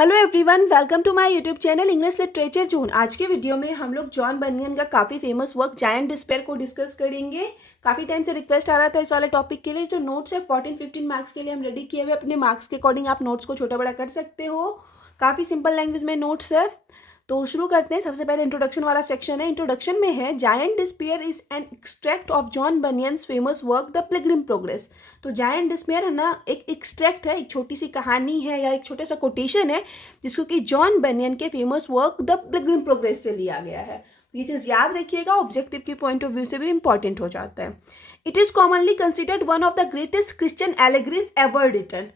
Hello everyone, welcome to my YouTube channel English literature zone. आज के video में हम लोग जॉन बनियन का काफ़ी फेमस वर्क जायंट डिस्पेयर को डिस्कस करेंगे। काफ़ी टाइम से रिक्वेस्ट आ रहा था इस वाले टॉपिक के लिए। जो नोट्स है 14-15 मार्क्स के लिए हम रेडी किए हुए। अपने मार्क्स के अकॉर्डिंग आप नोट्स को छोटा बड़ा कर सकते हो। काफ़ी सिंपल लैंग्वेज में नोट्स है, तो शुरू करते हैं। सबसे पहले इंट्रोडक्शन वाला सेक्शन है। इंट्रोडक्शन में है Giant Despair is an extract of John Bunyan's famous work the Pilgrim Progress. तो जायंट डिस्पेयर है ना, एक एक्सट्रैक्ट है, एक छोटी सी कहानी है या एक छोटा सा कोटेशन है जिसको कि जॉन बनियन के famous work the Pilgrim progress से लिया गया है। ये चीज़ याद रखिएगा, ऑब्जेक्टिव के पॉइंट ऑफ व्यू से भी इंपॉर्टेंट हो जाता है। It is commonly considered one of the greatest Christian allegories ever written.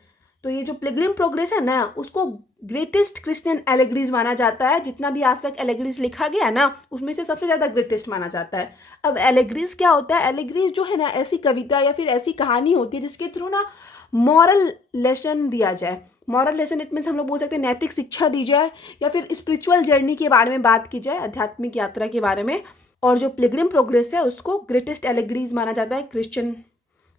तो ये जो पिलग्रिम प्रोग्रेस है ना, उसको ग्रेटेस्ट क्रिश्चियन एलेगरीज माना जाता है। जितना भी आज तक एलेगरीज लिखा गया है ना, उसमें से सबसे ज़्यादा ग्रेटेस्ट माना जाता है। अब एलेगरीज क्या होता है? एलेगरीज जो है ना, ऐसी कविता या फिर ऐसी कहानी होती है जिसके थ्रू ना मॉरल लेसन दिया जाए। मॉरल लेसन इट मीन्स हम लोग बोल सकते हैं नैतिक शिक्षा दी जाए, या फिर स्पिरिचुअल जर्नी के बारे में बात की जाए, आध्यात्मिक यात्रा के बारे में। और जो पिलग्रिम प्रोग्रेस है उसको ग्रेटेस्ट एलेगरीज माना जाता है क्रिश्चियन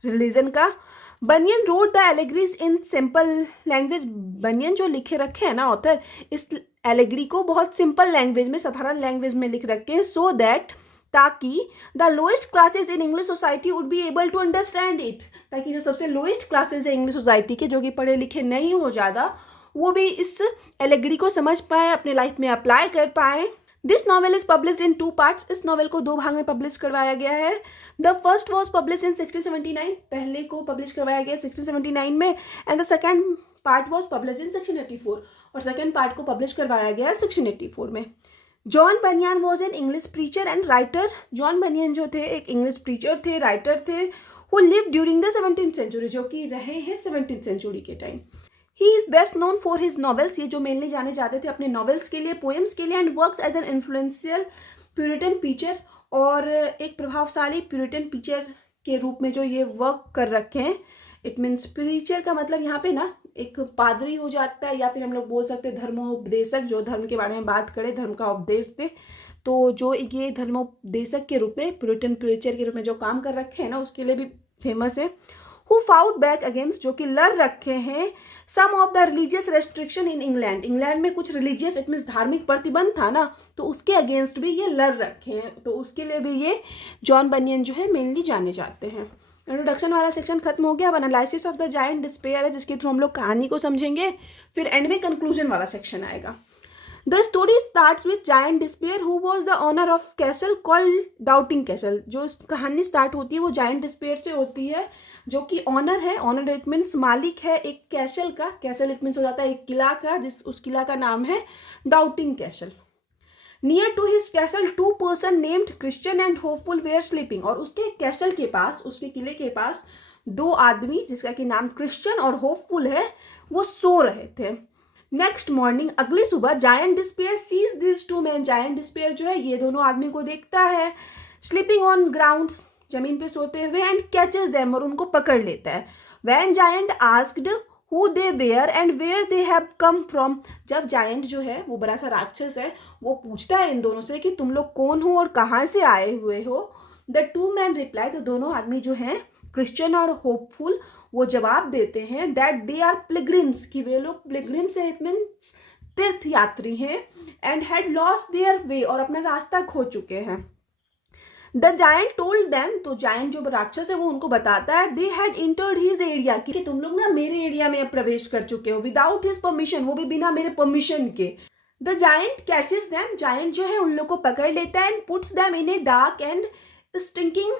रिलीजन का। Bunyan wrote the allegories in simple language. Bunyan जो लिखे रखे हैं ना ऑथर, इस एलेगरी को बहुत सिंपल लैंग्वेज में, साधारण लैंग्वेज में लिख रखे हैं, सो दैट ताकि the lowest classes in English society would be able to understand it. ताकि जो सबसे लोएस्ट क्लासेज है इंग्लिश सोसाइटी के, जो कि पढ़े लिखे नहीं हो ज़्यादा, वो भी इस एलेगरी को समझ पाए, अपने लाइफ में अप्लाई कर पाए। This novel is published in 2 parts. इस नॉवेल को 2 भाग में पब्लिश करवाया गया है। The first was publish in 1679। पहले को पब्लिश करवाया गया 1679 में। And the second part was publish in 1684। और सेकेंड पार्ट को पब्लिश करवाया गया 1684 में। John Bunyan was an English preacher and writer. John Bunyan जो थे एक इंग्लिश प्रीचर थे, राइटर थे, who live during the 17th century, जो कि रहे हैं 17th सेंचुरी के time. He is best known for his novels. ये जो मेनली जाने जाते थे अपने नॉवेल्स के लिए, पोएम्स के लिए, and works as an influential Puritan teacher. और एक प्रभावशाली प्यूरिटन टीचर के रूप में जो ये वर्क कर रखे हैं। इट मीन्स प्रीचर का मतलब यहाँ पे ना एक पादरी हो जाता है, या फिर हम लोग बोल सकते हैं धर्मोपदेशक, जो धर्म के बारे में बात करें, धर्म का उपदेश दे। तो जो ये धर्मोपदेशक के रूप में, प्यूरिटन प्रीचर के रूप में जो काम कर रखे हैं ना, उसके लिए भी फेमस है। हु फाउट बैक अगेंस्ट, जो कि लड़ रखे हैं some of the religious restriction in England. England में कुछ रिलीजियस इट मीन्स धार्मिक प्रतिबंध था ना, तो उसके अगेंस्ट भी ये लड़ रखे हैं। तो उसके लिए भी ये जॉन बनियन जो है मेनली जाने जाते हैं। इंट्रोडक्शन वाला सेक्शन खत्म हो गया। अब analysis of the giant Despair है, जिसके थ्रू हम लोग कहानी को समझेंगे। फिर एंड में कंक्लूजन वाला सेक्शन आएगा। The story starts with Giant Despair who was the owner of castle called Doubting Castle. जो कहानी स्टार्ट होती है वो जायंट डिस्पेयर से होती है, जो कि ऑनर है। ऑनर इट मीन्स मालिक है एक कैसल का। कैसल इट मीन्स हो जाता है एक किला का, उस किला का नाम है Doubting Castle. Near to his castle 2 person named Christian and Hopeful were sleeping. और उसके कैसल के पास, उसके किले के पास 2 आदमी जिसका कि नाम क्रिश्चियन और होपफुल है, वो सो रहे थे। नेक्स्ट मॉर्निंग, अगली सुबह, Giant Despair sees this 2 man. Giant Despair जो है ये दोनों आदमी को देखता है, स्लीपिंग ऑन ग्राउंड, जमीन पे सोते हुए, एंड कैचेस देम, और उनको पकड़ लेता है। When giant asked who they were and where they have come from. जब जायंट जो है वो बड़ा सा राक्षस है, वो पूछता है इन दोनों से कि तुम लोग कौन हो और कहाँ से आए हुए हो। द 2 मैन रिप्लाई, तो दोनों आदमी जो हैं क्रिश्चियन और होपफुल, वो जवाब देते हैं दैट दे आर पिलग्रिम्स, कि वे लोग पिलग्रिम्स हैं, इट मीन्स तीर्थ यात्री हैं, and had lost their way, और अपना रास्ता खो चुके हैं। द जायंट टोल्ड देम, तो जायंट जो राक्षस है वो उनको बताता है, they had entered his area, कि तुम लोग ना मेरे एरिया में प्रवेश कर चुके हो, विदाउट हिज परमिशन, वो भी बिना मेरे परमिशन के। The giant catches them, giant जो है उन लोग को पकड़ लेता है, and puts them in a dark and stinking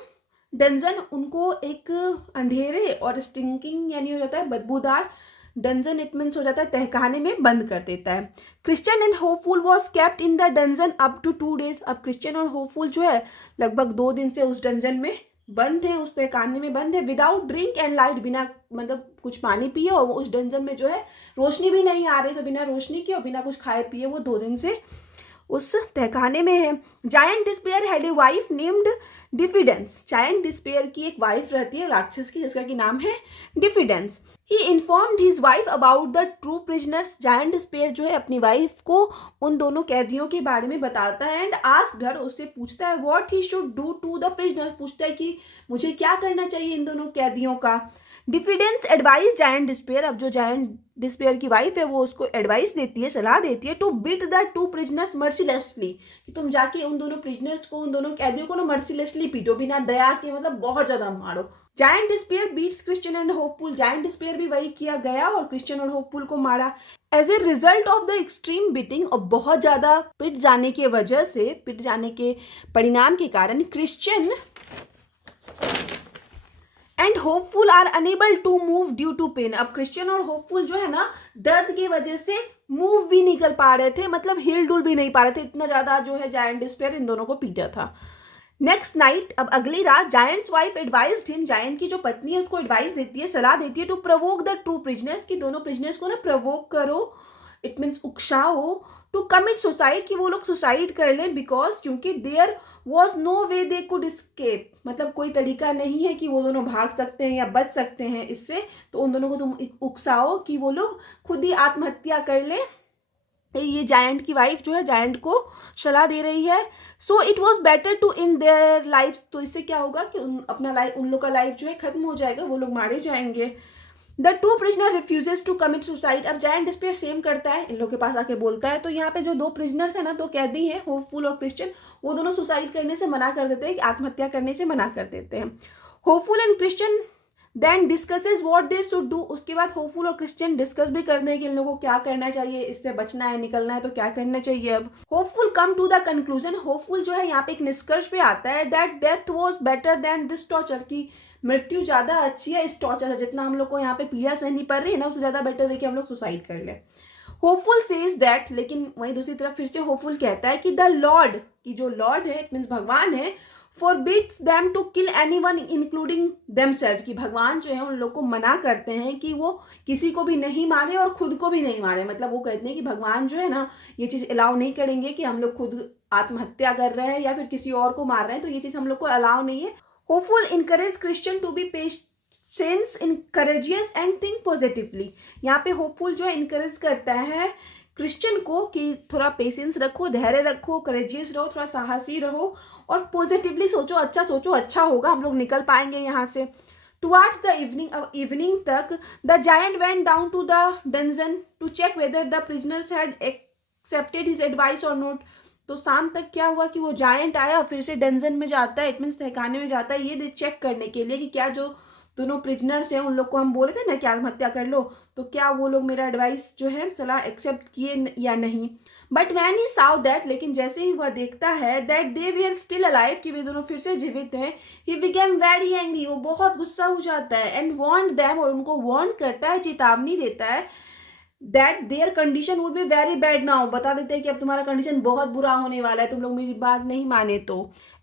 dungeon, उनको एक अंधेरे और स्टिंकिंग यानी हो जाता है बदबूदार, डंजन इट मीन्स हो जाता है तहखाने में बंद कर देता है। Christian and Hopeful was kept in the dungeon up to 2 days। अब क्रिश्चियन और होपफुल जो है लगभग 2 दिन से उस डंजन में बंद है, उस तहखाने में बंद है। विदाउट ड्रिंक एंड लाइट, बिना मतलब कुछ पानी पिए, और उस डंजन में जो है रोशनी भी नहीं आ रही, तो बिना रोशनी के और बिना कुछ खाए पिए वो 2 दिन से उस तहखाने में है। Giant Despair had a wife named Diffidence. Giant Despair की एक वाइफ रहती है राक्षस की, जिसका कि नाम है Diffidence. He informed his wife about the two prisoners. Giant Despair जो है अपनी वाइफ को उन दोनों कैदियों के बारे में बताता है, एंड आस्क्ड हर, उससे पूछता है what he should do to the prisoners, पूछता है कि मुझे क्या करना चाहिए इन दोनों कैदियों का। डिफिडेंस एडवाइस जायंट डिस्पेयर, अब जो जायंट डिस्पेयर की वाइफ है वो उसको एडवाइस देती है, सलाह देती है to beat the two prisoners mercilessly, कि तुम जाके उन दोनों प्रिजनर्स को, उन दोनों कैदियों को ना मर्सीलेसली पीटो, बिना दया के, मतलब बहुत ज्यादा मारो। Giant Despair beats Christian and Hopeful, Giant Despair भी वही किया गया और क्रिश्चियन और होपफुल को मारा। As a result of the extreme beating, और बहुत ज्यादा पिट जाने की वजह से, पिट जाने के परिणाम के कारण Christian and Hopeful are unable to move due to pain. अब क्रिश्चियन और होपफुल जो है ना, दर्द की वजह से मूव भी नहीं कर पा रहे थे, मतलब हिल डुल भी नहीं पा रहे थे, इतना ज्यादा जो है जायंट डिस्पेयर इन दोनों को पीटा था। नेक्स्ट नाइट, अब अगली रात, giants wife advised him, giant की जो पत्नी है उसको एडवाइस देती है, सलाह देती है to provoke the two prisoners, की दोनों प्रिजनर्स को ना प्रोवोक करो, इट मीन्स उकसाओ, टू कमिट सुसाइड, कि वो लोग सुसाइड कर लें, बिकॉज क्योंकि there was no way they could escape, मतलब कोई तरीका नहीं है कि वो दोनों भाग सकते हैं या बच सकते हैं इससे, तो उन दोनों को तुम उकसाओ कि वो लोग खुद ही आत्महत्या कर ले। ये जायंट की वाइफ जो है जायंट को सलाह दे रही है। So it was better to end their life, तो इससे क्या होगा कि अपना लाइफ, उन लोग का लाइफ जो है खत्म हो जाएगा, वो लोग मारे जाएंगे। The two prisoner refuses to commit suicide, अब जायंट डिस्पेयर सेम करता है, इन लोग के पास आके बोलता है, तो यहाँ पे जो दो प्रिजनर्स है ना, दो कैदी हैं, होपफुल और क्रिश्चियन, वो दोनों सुसाइड करने से मना कर देते हैं, आत्महत्या करने से मना कर देते हैं। Hopeful and Christian then discusses what they should do, उसके बाद होपफुल और क्रिश्चियन डिस्कस भी करते हैं कि इन लोगों को क्या करना चाहिए, इससे बचना है, निकलना है तो क्या करना चाहिए। अब Hopeful come to the conclusion, Hopeful जो है यहाँ पे एक निष्कर्ष पे आता है that death was better than this torture, की मृत्यु ज्यादा अच्छी है इस टॉर्चर से, जितना हम लोग को यहाँ पे पीड़ा सहनी पड़ रही है ना, उससे ज्यादा बेटर है कि हम लोग सुसाइड कर ले। होपफुल सेज दैट, लेकिन वहीं दूसरी तरफ फिर से होपफुल कहता है कि द लॉर्ड, की जो लॉर्ड है, इट मीन्स भगवान है, forbids them to kill anyone including themselves, कि भगवान जो है उन लोग को मना करते हैं कि वो किसी को भी नहीं मारे और खुद को भी नहीं मारे, मतलब वो कहते हैं कि भगवान जो है ना ये चीज़ अलाउ नहीं करेंगे कि हम लोग खुद आत्महत्या कर रहे हैं या फिर किसी और को मार रहे हैं, तो ये चीज़ हम लोग को अलाउ नहीं है। Hopeful encourage Christian to be patience, courageous and think positively, यहाँ पे होपफुल जो है इनकरेज करता है क्रिश्चियन को कि थोड़ा पेशेंस रखो, धैर्य रखो, करेजियस रहो, थोड़ा साहसी रहो और पॉजिटिवली सोचो, अच्छा होगा, हम लोग निकल पाएंगे यहाँ से। टुवार्ड्स द इवनिंग, अब इवनिंग तक the giant went down to the dungeon to check whether the prisoners had accepted his advice और नॉट, तो शाम तक क्या हुआ कि वो जायंट आया और फिर से डंजन में जाता है, इट मीन्स तहखाने में जाता है, ये चेक करने के लिए कि क्या जो दोनों प्रिजनर्स हैं उन लोग को हम बोले थे ना कि आत्महत्या कर लो, तो क्या वो लोग मेरा एडवाइस जो है सलाह एक्सेप्ट किए या नहीं। But when he saw that, लेकिन जैसे ही वह देखता है that they we are still alive, कि वे दोनों फिर से जीवित हैं, ही बिकेम वेरी एंग्री, वो बहुत गुस्सा हो जाता है, एंड वार्न्ड देम, और उनको वार्न करता है, चेतावनी देता है that there condition would be very bad now, बता देते हैं कि अब तुम्हारा कंडीशन बहुत बुरा होने वाला है, तुम लोग मेरी बात नहीं माने तो।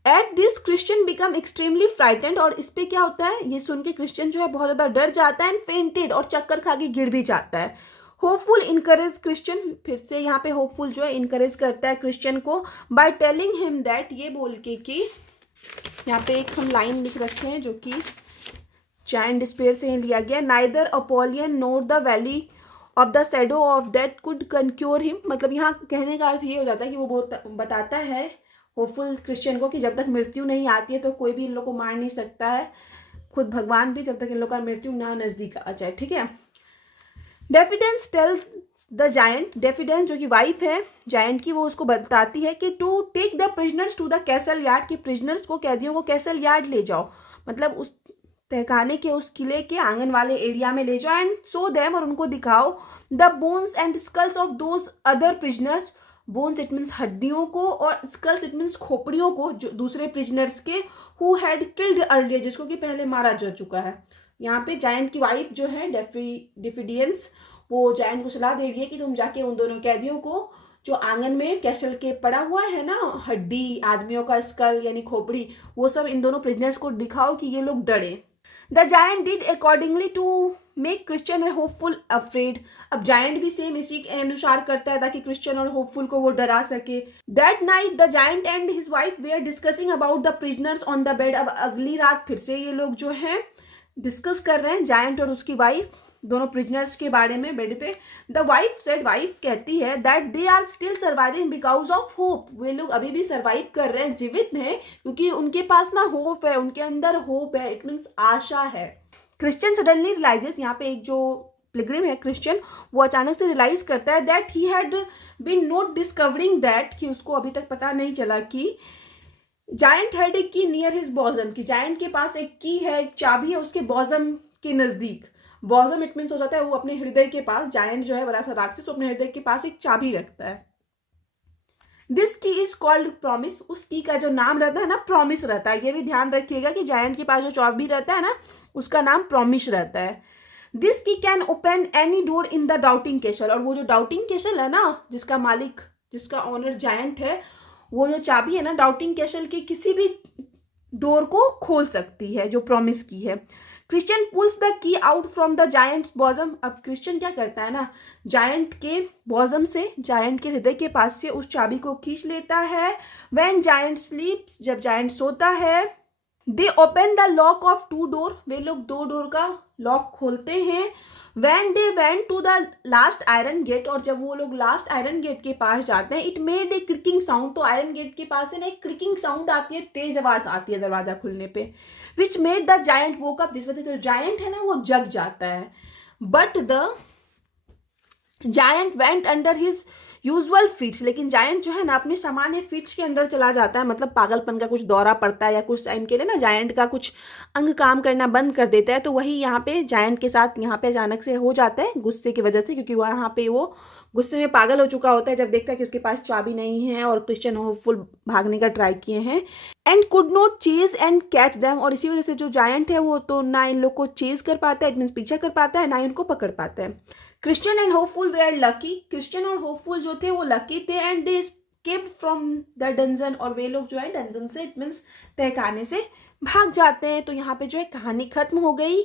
At this Christian become extremely frightened, और इस पे क्या होता है, ये सुन के क्रिश्चियन जो है बहुत ज्यादा डर जाता है, एंड फेंटेड, और चक्कर खा के गिर भी जाता है। होपफुल इनकरेज क्रिश्चियन, फिर से यहाँ पे होपफुल जो है इनकरेज करता है क्रिश्चियन को बाय टेलिंग हिम दैट, ये बोल के कि यहाँ पे एक हम लाइन लिख रखे हैं जो कि जायंट डिस्पेयर से ही लिया गया, neither Apollyon nor the Valley of the Shadow of Death could conquer him, मतलब यहाँ कहने का अर्थ ये हो जाता है कि वो बताता है होपफुल क्रिश्चियन को कि जब तक मृत्यु नहीं आती है तो कोई भी इन लोग को मार नहीं सकता है, खुद भगवान भी, जब तक इन लोग का मृत्यु ना नजदीक आ जाए, ठीक है। डेफिडेंस टेल द जायंट, डेफिडेंस जो कि वाइफ है जायंट की, वो उसको बताती है कि to take the prisoners to the castle yard, कि प्रिजनर्स को, कैदियों को कैसल यार्ड ले जाओ, मतलब उस तहखाने के उस किले के आंगन वाले एरिया में ले जाओ, एंड सो देम, और उनको दिखाओ the bones and skulls of those other prisoners, bones it means हड्डियों को, और स्कल्स इट मीन्स खोपड़ियों को, जो दूसरे प्रिजनर्स के, हु हैड किल्ड अर्लियर, जिसको कि पहले मारा जा चुका है। यहाँ पे जायंट की वाइफ जो है डिफिडियंस, वो जायंट को सलाह दे रही है कि तुम जाके उन दोनों कैदियों को जो आंगन में कैसल के पड़ा हुआ है ना, हड्डी, आदमियों का स्कल यानी खोपड़ी, वो सब इन दोनों प्रिजनर्स को दिखाओ कि ये लोग डरे। The giant did accordingly to make Christian and Hopeful afraid, अब जायंट भी सेम इसी के अनुसार करता है ताकि क्रिश्चियन और होपफुल को वो डरा सके। That night the giant and his wife were discussing about the prisoners on the bed, अब अगली रात फिर से ये लोग जो हैं डिस्कस कर रहे हैं, जायंट और उसकी वाइफ, दोनों प्रिजनर्स के बारे में बेड पे। द वाइफ सेड, वाइफ कहती है that they are still surviving because of hope, वे लोग अभी भी सर्वाइव कर रहे हैं, जीवित हैं, क्योंकि उनके पास ना होप है, उनके अंदर होप है, इट मीन्स आशा है। क्रिश्चियन सडनली रियलाइजेस, यहाँ पे एक जो पिलग्रिम है क्रिश्चियन, वो अचानक से रियलाइज करता है that he had been not discovering that, कि उसको अभी तक पता नहीं चला कि जायंट हैड ए की नियर हिज बॉजम, कि जायंट के पास एक की है, एक चाबी है उसके बॉजम के नज़दीक। बॉजम इट मीन्स हो जाता है वो अपने हृदय के पास, जायंट जो है बड़ा सा राक्षस अपने हृदय के पास एक चाबी रखता है। दिस की इज कॉल्ड प्रॉमिस, उस की का जो नाम रहता है ना प्रॉमिस रहता है। ये भी ध्यान रखिएगा कि जायंट के पास जो चाबी रहता है ना उसका नाम प्रॉमिस रहता है। दिस की can open any door in the doubting castle, और वो जो डाउटिंग कैसल है ना, जिसका मालिक, जिसका ऑनर जायंट है, वो जो चाबी है ना डाउटिंग कैसल की किसी भी डोर को खोल सकती है, जो प्रॉमिस की है। Christian pulls the key out from the giant's bosom, अब क्रिश्चियन क्या करता है ना, जायंट के बॉजम से, जायंट के हृदय के पास से उस चाबी को खींच लेता है। व्हेन जायंट स्लीप्स, जब जायंट सोता है, they open the lock of 2 door, वे लोग 2 डोर का लॉक खोलते हैं। Then they went to the last iron gate, और जब वो लोग लास्ट आयरन गेट के पास जाते हैं, it made a creaking sound, तो आयरन गेट के पास से ना एक क्रिकिंग साउंड आती है, तेज आवाज आती है दरवाजा खुलने पे, which made the giant woke up, जिस वजह से जो जायंट है ना वो जग जाता है। But the giant went under his usual fits, लेकिन जायंट जो है ना अपने सामान्य फिट्स के अंदर चला जाता है, मतलब पागलपन का कुछ दौरा पड़ता है या कुछ टाइम के लिए ना जायंट का कुछ अंग काम करना बंद कर देता है। तो वही यहाँ पे जायंट के साथ यहाँ पे अचानक से हो जाता है गुस्से की वजह से, क्योंकि वहाँ पे वो गुस्से में पागल हो चुका होता है जब देखता है कि उसके पास चाबी नहीं है और क्रिश्चियन होपफुल भागने का ट्राई किए हैं, and could not chase and catch them, और इसी वजह से जो जायंट है वो तो ना इन लोग को चेज कर पाता है, इट मीन्स पीछा कर पाता है, ना ही उनको पकड़ पाता है। Christian and Hopeful were lucky, Christian और होपफुल जो थे वो लकी थे, and they escaped from the dungeon, और वे लोग जो है डंजन से, इट मीन्स तहखाने से भाग जाते हैं। तो यहाँ पे जो है कहानी खत्म हो गई।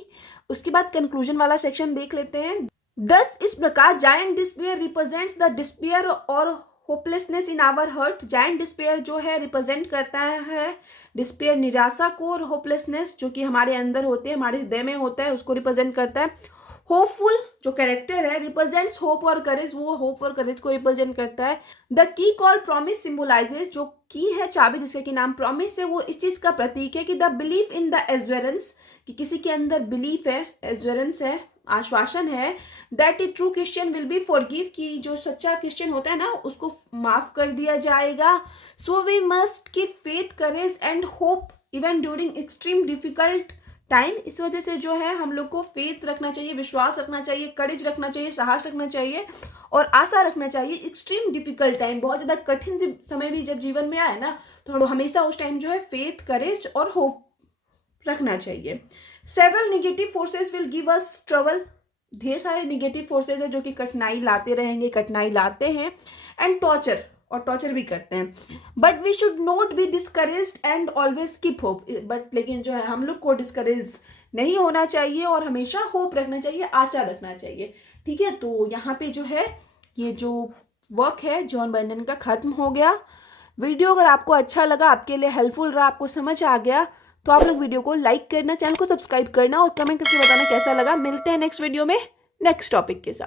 उसके बाद कंक्लूजन वाला सेक्शन देख लेते हैं। दस इस प्रकार Giant Despair represents the despair और hopelessness in our heart, Giant Despair जो है रिप्रेजेंट करता है डिस्पेयर निराशा को, और होपलेसनेस जो कि हमारे अंदर होते हैं, हमारे हृदय में होता है, उसको रिप्रेजेंट करता है। होपफुल जो कैरेक्टर है रिप्रेजेंट्स होप और करेज, वो होप और करेज को रिप्रेजेंट करता है। The key called promise symbolises, जो की है चाबी जिसके की नाम प्रॉमिस है, वो इस चीज का प्रतीक है कि the belief in the assurance, कि किसी के अंदर बिलीफ है, एश्योरेंस है, आश्वासन है, that A true Christian will be forgive, कि जो सच्चा क्रिश्चियन होता है ना उसको माफ कर दिया जाएगा। So we must keep faith, courage and hope even during extreme difficult time, इस वजह से जो है हम लोग को फेथ रखना चाहिए, विश्वास रखना चाहिए, करेज रखना चाहिए, साहस रखना चाहिए और आशा रखना चाहिए। एक्सट्रीम डिफिकल्ट टाइम, बहुत ज़्यादा कठिन समय भी जब जीवन में आए ना, तो हमेशा उस टाइम जो है फेथ, करेज और होप रखना चाहिए। Several negative forces will give us trouble, ढेर सारे नेगेटिव फोर्सेज है जो कि कठिनाई लाते रहेंगे, कठिनाई लाते हैं, एंड टॉर्चर, और टॉर्चर भी करते हैं। But we should not be discouraged and always keep hope, but लेकिन जो है हम लोग को डिस्करेज नहीं होना चाहिए और हमेशा होप रखना चाहिए, आशा रखना चाहिए। ठीक है, तो यहाँ पे जो है ये जो वर्क है जॉन बन्यन का खत्म हो गया। वीडियो अगर आपको अच्छा लगा, आपके लिए हेल्पफुल रहा, आपको समझ आ गया, तो आप लोग वीडियो को लाइक करना, चैनल को सब्सक्राइब करना और कमेंट करके बताना कैसा लगा। मिलते हैं नेक्स्ट वीडियो में नेक्स्ट टॉपिक के साथ।